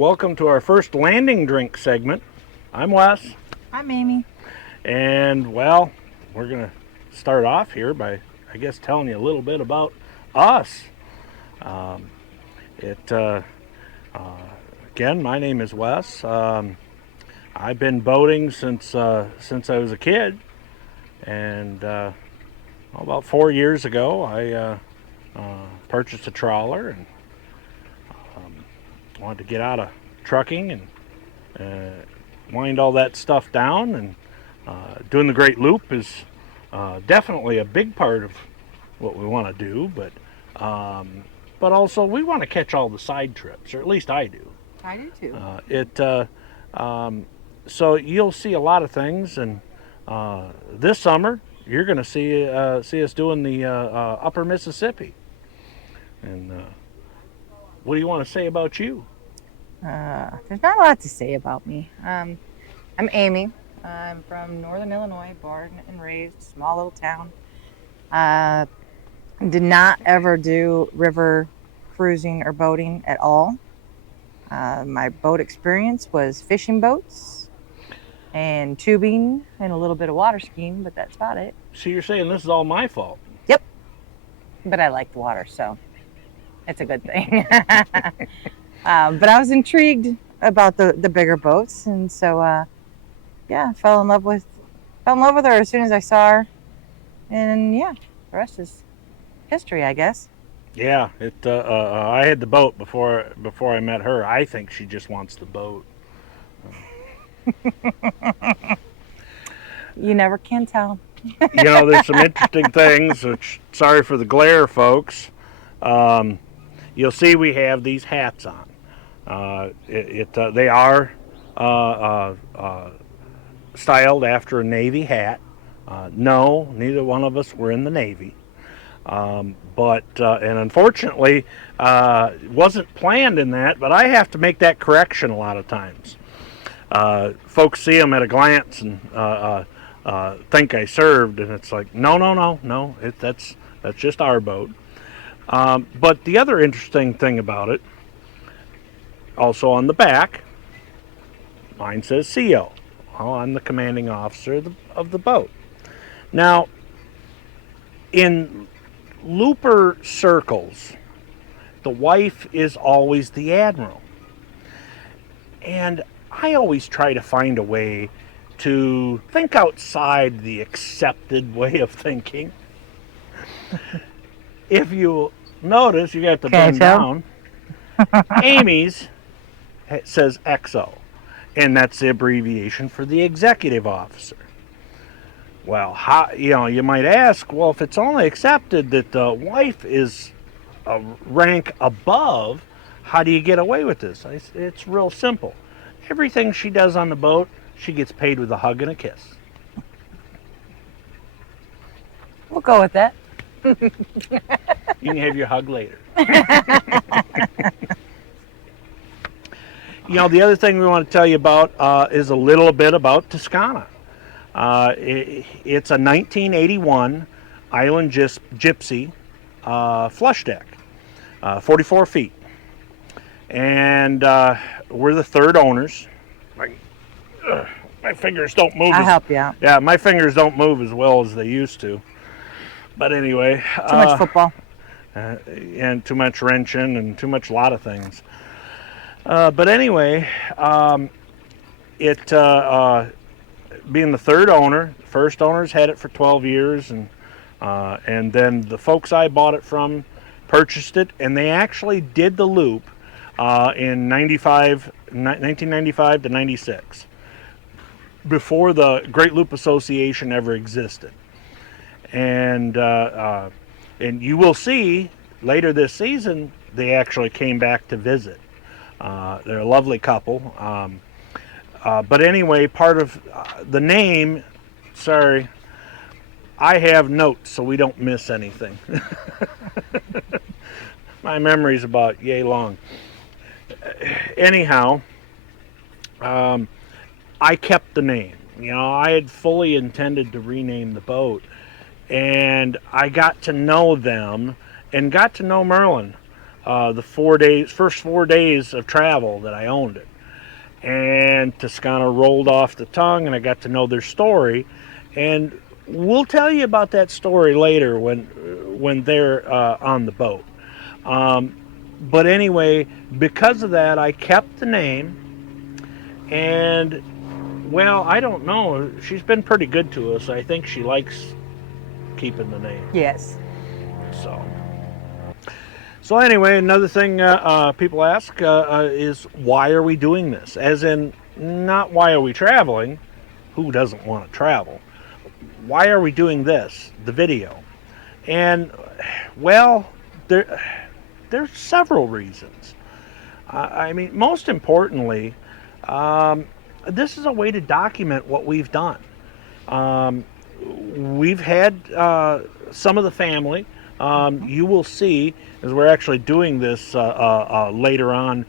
welcome to our first landing drink segment. I'm Wes. I'm Amy. And, well, we're going to start off here by, I guess, telling you a little bit about us. Again, my name is Wes. I've been boating since I was a kid. And about 4 years ago, I purchased a trawler and wanted to get out of trucking and wind all that stuff down. And doing the Great Loop is definitely a big part of what we want to do, but also we want to catch all the side trips, or at least I do. I do too. So you'll see a lot of things, and this summer you're going to see us doing the Upper Mississippi. And what do you want to say about you? There's not a lot to say about me. I'm Amy. I'm from Northern Illinois, born and raised, small little town. Did not ever do river cruising or boating at all. My boat experience was fishing boats and tubing and a little bit of water skiing, but that's about it. So you're saying this is all my fault? Yep. But I like the water, so it's a good thing. But I was intrigued about the bigger boats, and so yeah, fell in love with her as soon as I saw her, and yeah, the rest is history, I guess. Yeah, I had the boat before I met her. I think she just wants the boat. You never can tell. There's some interesting things, which, sorry for the glare, folks. You'll see we have these hats on. They are styled after a Navy hat. No, neither one of us were in the Navy. But unfortunately, wasn't planned in that, but I have to make that correction a lot of times. Folks see them at a glance and think I served, and it's like, no, that's just our boat. But the other interesting thing about it, also on the back, mine says CO. Well, I'm the commanding officer of the boat. Now, in looper circles, the wife is always the admiral. And I always try to find a way to think outside the accepted way of thinking. If you notice, you got to bend down. Amy's says XO, and that's the abbreviation for the executive officer. Well, you might ask, well, if it's only accepted that the wife is a rank above, how do you get away with this? It's real simple. Everything she does on the boat, she gets paid with a hug and a kiss. We'll go with that. You can have your hug later. The other thing we want to tell you about is a little bit about Toscana. It's a 1981 Island Gypsy flush deck, 44 feet. And we're the third owners. My fingers don't move. I'll help you out. Yeah, my fingers don't move as well as they used to. But anyway. Too much football. And too much wrenching and too much lot of things. But anyway, being the third owner, first owners had it for 12 years, and then the folks I bought it from purchased it, and they actually did the loop in 1995 to 96, before the Great Loop Association ever existed. And you will see later this season they actually came back to visit. They're a lovely couple. But anyway, part of the name, sorry, I have notes so we don't miss anything. My memory's about yay long. Anyhow, I kept the name. I had fully intended to rename the boat, and I got to know them and got to know Merlin the first 4 days of travel that I owned it. And Toscana rolled off the tongue, and I got to know their story. And we'll tell you about that story later when they're on the boat. But anyway, because of that, I kept the name. And, well, I don't know. She's been pretty good to us. I think she likes keeping the name. Yes. So anyway, another thing people ask is, why are we doing this? As in, not why are we traveling? Who doesn't want to travel? Why are we doing this, the video? And, well, there's several reasons. I mean, most importantly, this is a way to document what we've done. We've had some of the family. You will see, as we're actually doing this later on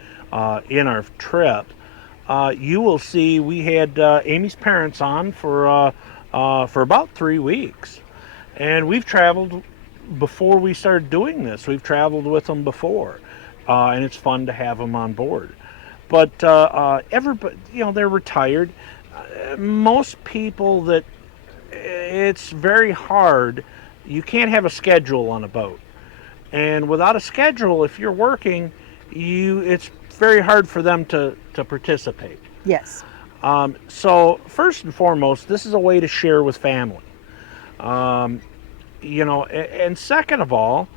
in our trip, you will see we had Amy's parents on for about 3 weeks. And we've traveled before we started doing this. We've traveled with them before. And it's fun to have them on board. But everybody, they're retired. Most people that it's very hard. You can't have a schedule on a boat. And without a schedule, if you're working, it's very hard for them to participate. Yes. So first and foremost, this is a way to share with family. And second of all,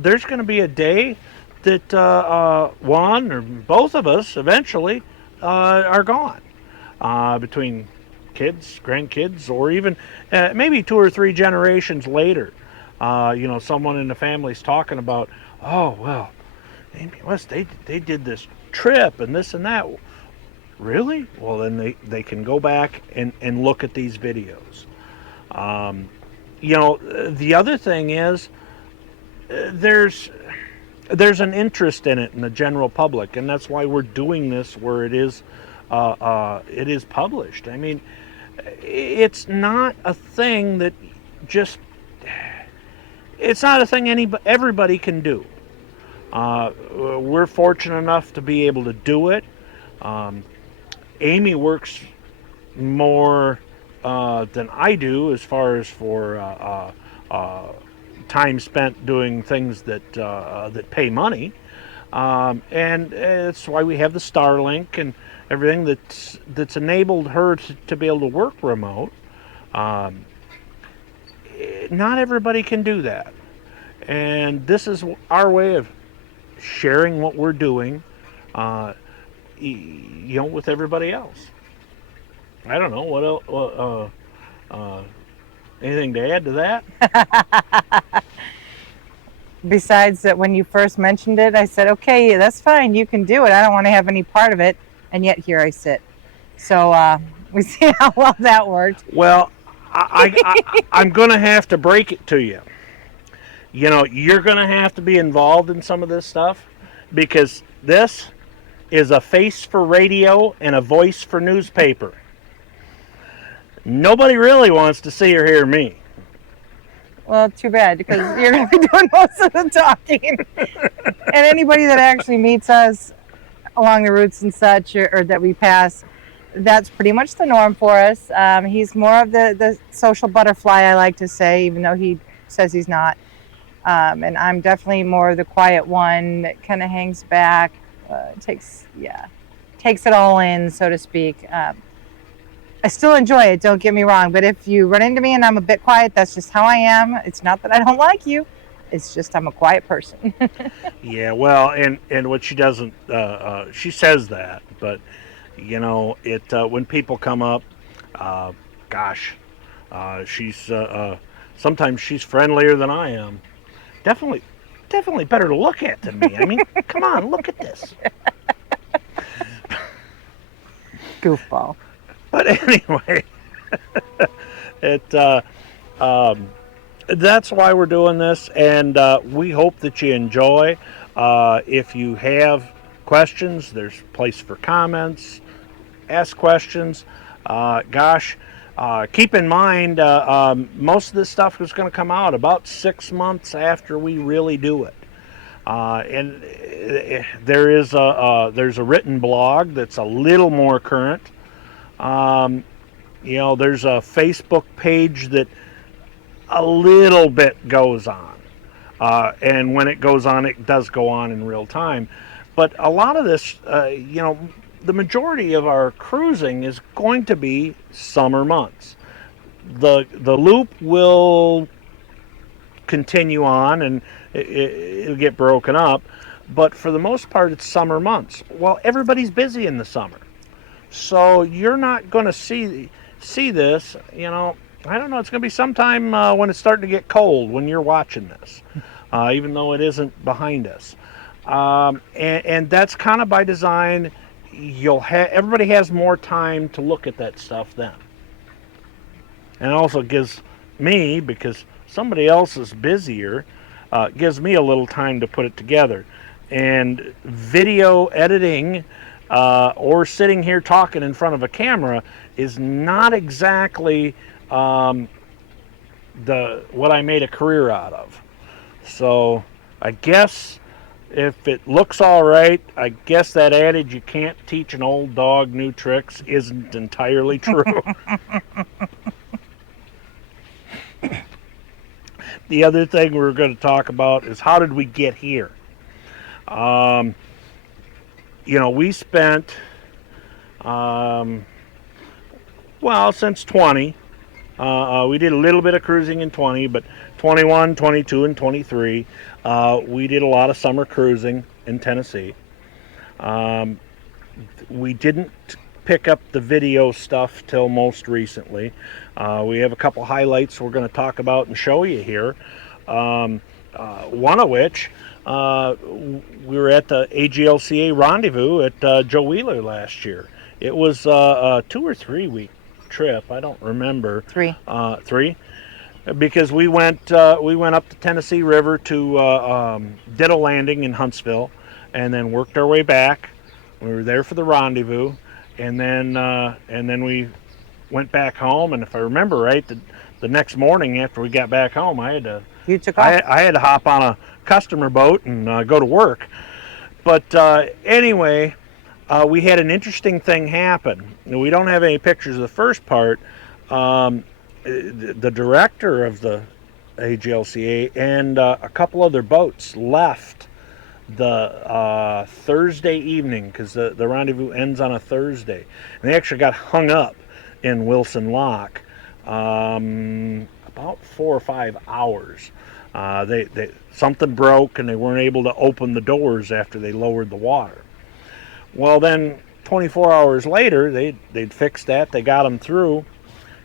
there's going to be a day that one or both of us eventually are gone. Between kids, grandkids, or even maybe 2 or 3 generations later, someone in the family's talking about, oh, well, Amy West, they did this trip and this and that. Really? Well, then they can go back and look at these videos. The other thing is there's an interest in it in the general public, and that's why we're doing this where it is published. I mean, it's not a thing that it's not a thing everybody can do. We're fortunate enough to be able to do it. Amy works more than I do as far as for time spent doing things that pay money, and that's why we have the Starlink and everything that's enabled her to be able to work remote. Not everybody can do that, and this is our way of sharing what we're doing, with everybody else. I don't know what else. Anything to add to that? Besides that, when you first mentioned it, I said, okay, that's fine. You can do it. I don't want to have any part of it. And yet here I sit. So we see how well that worked. Well, I'm going to have to break it to you. You're going to have to be involved in some of this stuff, because this is a face for radio and a voice for newspaper. Nobody really wants to see or hear me. Well, too bad, because you're going to be doing most of the talking. And anybody that actually meets us along the routes and such, or that we pass, that's pretty much the norm for us. He's more of the social butterfly, I like to say, even though he says he's not. And I'm definitely more the quiet one that kind of hangs back, takes it all in, so to speak. I still enjoy it, don't get me wrong, but if you run into me and I'm a bit quiet, that's just how I am. It's not that I don't like you, it's just I'm a quiet person. Yeah, well, and what she doesn't, she says that, but when people come up, she's sometimes she's friendlier than I am. Definitely better to look at than me. I mean, come on, look at this. Goofball. But anyway, that's why we're doing this, and we hope that you enjoy. If you have questions, there's a place for comments. Ask questions. Keep in mind, most of this stuff is going to come out about 6 months after we really do it. And there's a written blog that's a little more current. There's a Facebook page that a little bit goes on. And when it goes on, it does go on in real time. But a lot of this, the majority of our cruising is going to be summer months. The loop will continue on, and it'll get broken up. But for the most part, it's summer months. Well, everybody's busy in the summer. So you're not going to see this, I don't know, it's going to be sometime when it's starting to get cold when you're watching this, even though it isn't behind us. And that's kind of by design. Everybody has more time to look at that stuff then. And it also gives me, because somebody else is busier, gives me a little time to put it together. And video editing or sitting here talking in front of a camera is not exactly what I made a career out of. So I guess if it looks all right, I guess that adage, you can't teach an old dog new tricks, isn't entirely true. The other thing we're going to talk about is how did we get here? We spent, since 20. We did a little bit of cruising in 20, but 21, 22, and 23, we did a lot of summer cruising in Tennessee. We didn't pick up the video stuff till most recently. We have a couple highlights we're going to talk about and show you here. One of which, we were at the AGLCA rendezvous at Joe Wheeler last year. It was a 2 or 3 week trip. I don't remember. 3. 3, because we went up the Tennessee River to Ditto Landing in Huntsville, and then worked our way back. We were there for the rendezvous, and then we went back home. And if I remember right, the next morning after we got back home, I had to hop on a customer boat and go to work. But anyway, we had an interesting thing happen. We don't have any pictures of the first part. The director of the AGLCA and a couple other boats left the Thursday evening, because the rendezvous ends on a Thursday. And they actually got hung up in Wilson Lock about 4 or 5 hours. Something broke and they weren't able to open the doors after they lowered the water. Well, then 24 hours later, they'd fixed that. They got them through.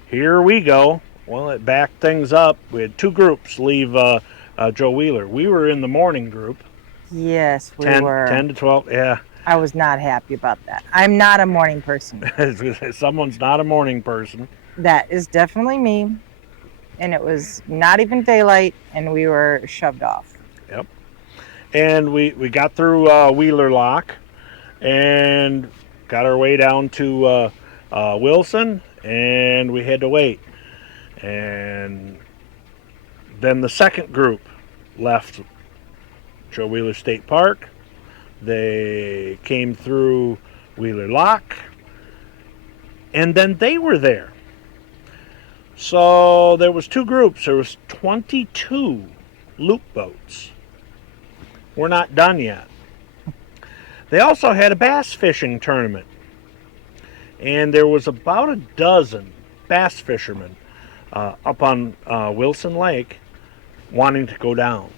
Here we go. Well, it backed things up. We had 2 groups leave Joe Wheeler. We were in the morning group. Yes, we 10, were. 10 to 12, yeah. I was not happy about that. I'm not a morning person. Someone's not a morning person. That is definitely me. And it was not even daylight, and we were shoved off. Yep. And we got through Wheeler Lock and got our way down to Wilson, and we had to wait. And then the second group left Joe Wheeler State Park. They came through Wheeler Lock, and then they were there. So there was 2 groups. There was 22 loop boats. We're not done yet. They also had a bass fishing tournament, and there was about a dozen bass fishermen up on Wilson Lake wanting to go down.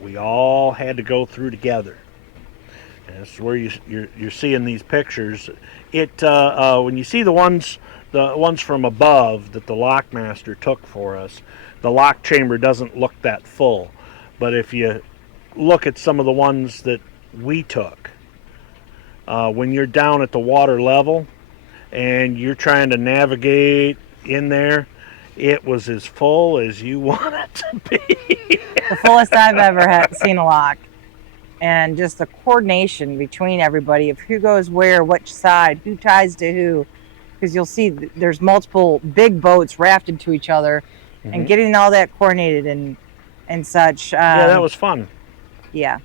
We all had to go through together. And this is where you're seeing these pictures. When you see the ones from above that the lockmaster took for us, the lock chamber doesn't look that full. But if you look at some of the ones that we took, when you're down at the water level and you're trying to navigate in there, it was as full as you want it to be. The fullest I've ever seen a lock. And just the coordination between everybody of who goes where, which side, who ties to who. Because you'll see there's multiple big boats rafted to each other, and getting all that coordinated and such. Yeah, that was fun. Yeah.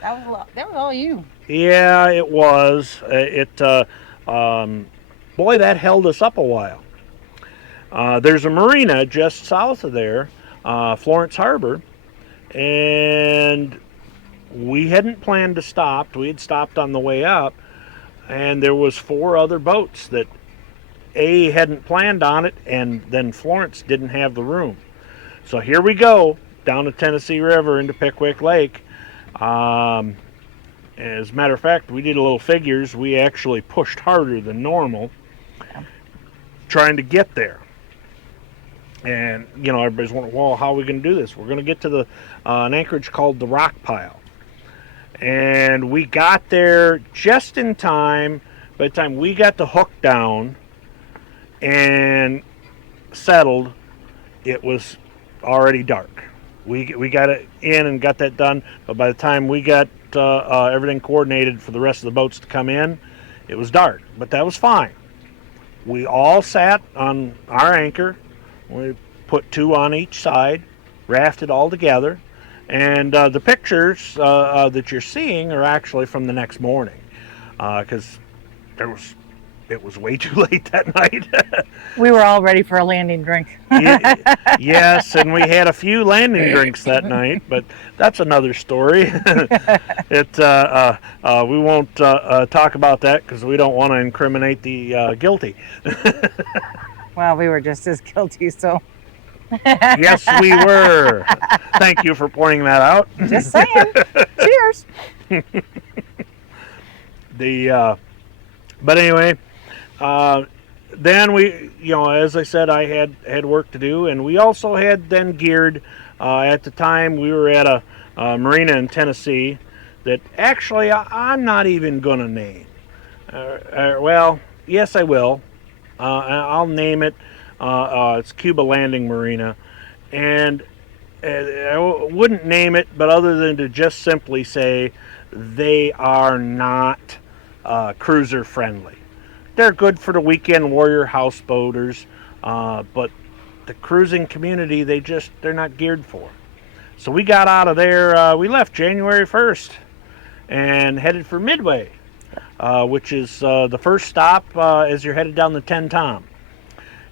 That was all you. Yeah, it was. Boy, that held us up a while. There's a marina just south of there, Florence Harbor, and we hadn't planned to stop. We had stopped on the way up, and there was 4 other boats that hadn't planned on it, and then Florence didn't have the room. So here we go down the Tennessee River into Pickwick Lake. Um, as a matter of fact, we did a little figures. We actually pushed harder than normal trying to get there. And, everybody's wondering, well, how are we going to do this? We're going to get to an anchorage called the Rock Pile. And we got there just in time. By the time we got the hook down and settled, it was already dark. We got it in and got that done, but by the time we got everything coordinated for the rest of the boats to come in, it was dark. But that was fine. We all sat on our anchor. We put 2 on each side, rafted all together, and the pictures that you're seeing are actually from the next morning, because it was way too late that night. We were all ready for a landing drink. Yes, and we had a few landing drinks that night, but that's another story. We won't talk about that because we don't want to incriminate the guilty. Well, we were just as guilty, so. Yes, we were. Thank you for pointing that out. Just saying. Cheers. But anyway, then we, as I said, I had work to do, and we also had then geared. At the time, we were at a marina in Tennessee that actually I'm not even going to name. Well, yes, I will. I'll name it. It's Cuba Landing Marina, and I wouldn't name it, but other than to just simply say they are not cruiser friendly. They're good for the weekend warrior houseboaters, but the cruising community they're not geared for. So we got out of there. We left January 1st and headed for Midway, which is the first stop as you're headed down the 10 Tom.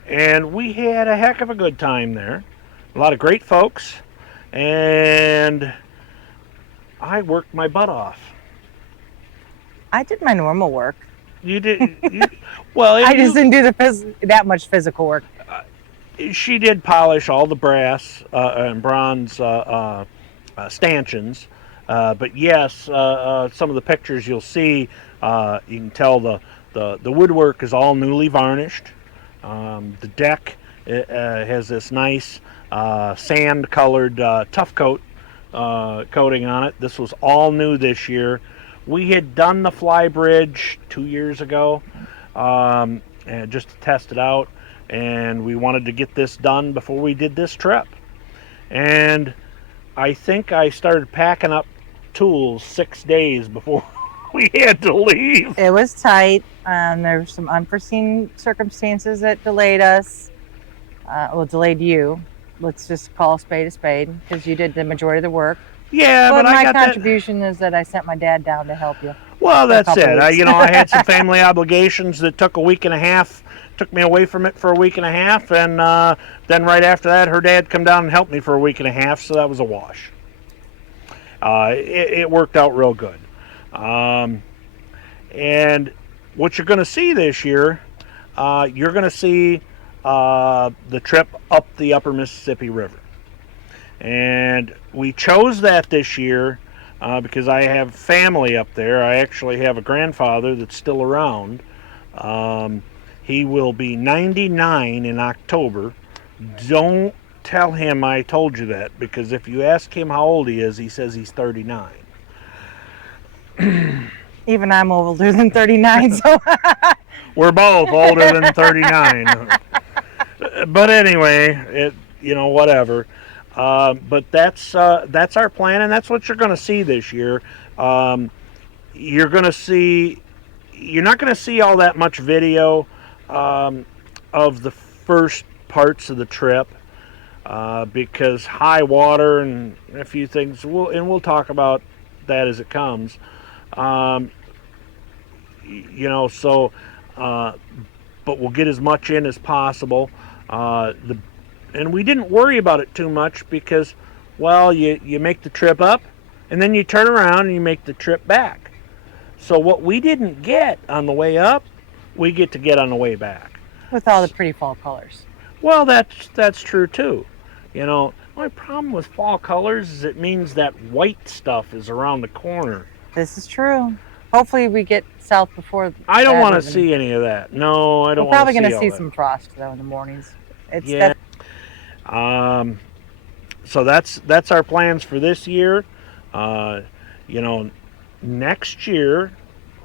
And we had a heck of a good time there. A lot of great folks, and I worked my butt off. I did my normal work. You did. Well, I just didn't do that much physical work. She did polish all the brass and bronze stanchions, but yes, some of the pictures you'll see, you can tell the woodwork is all newly varnished. The deck has this nice sand-colored tough coat coating on it. This was all new this year. We had done the fly bridge 2 years ago, and just to test it out, and we wanted to get this done before we did this trip. And I think I started packing up tools 6 days before we had to leave. It was tight. There were some unforeseen circumstances that delayed us. Delayed you. Let's just call a spade, because you did the majority of the work. Yeah, but my I got contribution is that I sent my dad down to help you. Well, that's it. Weeks. I had some family obligations that took me away from it for a week and a half, and then right after that, her dad come down and helped me for a week and a half, so that was a wash. It worked out real good. And what you're going to see this year, you're going to see the trip up the upper Mississippi River. And we chose that this year because I have family up there. I actually have a grandfather that's still around. He will be 99 in October. Don't tell him I told you that, because if you ask him how old he is, he says he's 39. Even I'm older than 39, so we're both older than 39. But anyway, whatever. But that's our plan, and that's what you're going to see this year. You're not going to see all that much video of the first parts of the trip. because high water and a few things. We'll talk about that as it comes. Um, so but we'll get as much in as possible. And we didn't worry about it too much because, well, you make the trip up, and then you turn around and you make the trip back. So what we didn't get on the way up, we get to get on the way back. With all the pretty fall colors. Well, that's true too. The only problem with fall colors is it means that white stuff is around the corner. This is true. Hopefully we get south before. I don't want to see any of that. No, I don't. We're probably going to see some frost though in the mornings. Yeah. So that's our plans for this year. Next year,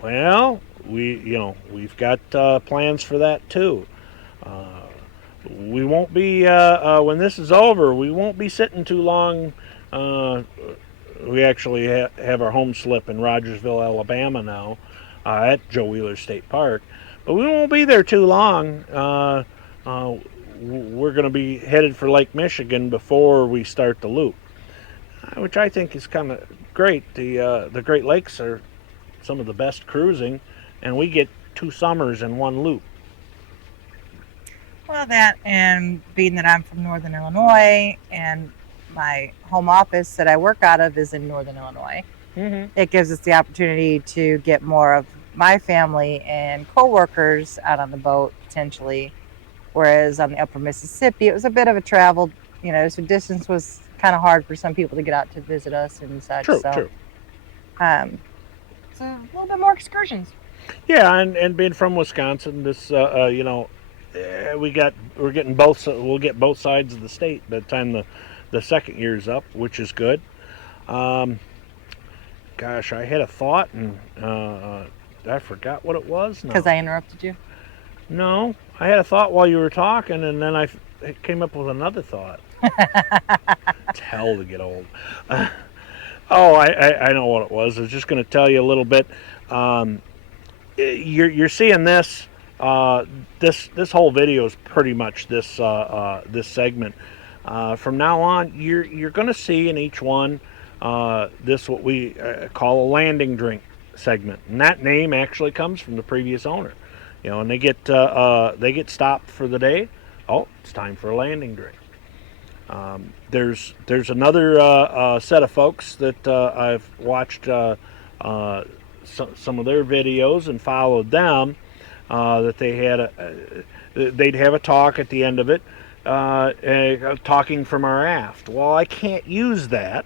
well, we've got plans for that too. We won't be when this is over. We won't be sitting too long. We actually have our home slip in Rogersville, Alabama now, at Joe Wheeler State Park, but we won't be there too long. We're going to be headed for Lake Michigan before we start the loop, which I think is kind of great. The Great Lakes are some of the best cruising, and we get 2 summers in one loop. Well, that, and being that I'm from Northern Illinois and my home office that I work out of is in Northern Illinois, it gives us the opportunity to get more of my family and coworkers out on the boat potentially. Whereas on the upper Mississippi, it was a bit of a travel, so distance was kind of hard for some people to get out to visit us and such. True. So a little bit more excursions. Yeah, and being from Wisconsin, this we'll get both sides of the state by the time the second year's up, which is good. Gosh, I had a thought and I forgot what it was. Because I interrupted you? No, I had a thought while you were talking, and then I came up with another thought. It's hell to get old. I know what it was. I was just going to tell you a little bit. You're seeing this. This whole video is pretty much this segment. From now on, you're going to see in each one this what we call a landing drink segment, and that name actually comes from the previous owner. And they get stopped for the day. Oh, it's time for a landing drink. There's another set of folks that I've watched some of their videos and followed them. That they'd have a talk at the end of it, talking from our aft. Well, I can't use that.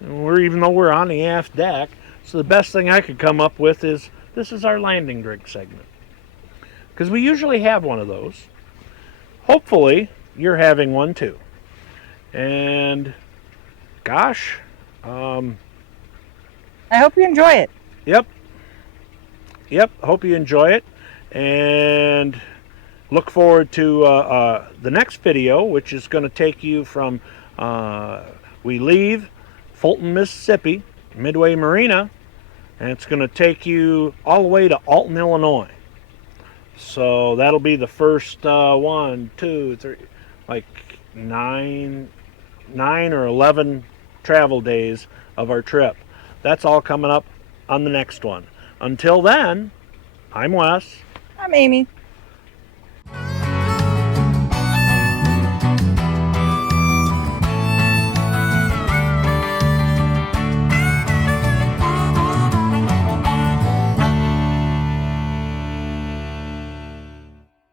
Even though we're on the aft deck, so the best thing I could come up with is this is our landing drink segment. Because we usually have one of those. Hopefully, you're having one too. And, gosh. I hope you enjoy it. Yep. Hope you enjoy it. And look forward to the next video, which is going to take you from, we leave Fulton, Mississippi, Midway Marina, and it's going to take you all the way to Alton, Illinois. So that'll be the first 1, 2, 3, like 9 or 11 travel days of our trip. That's all coming up on the next one. Until then, I'm Wes. I'm Amy.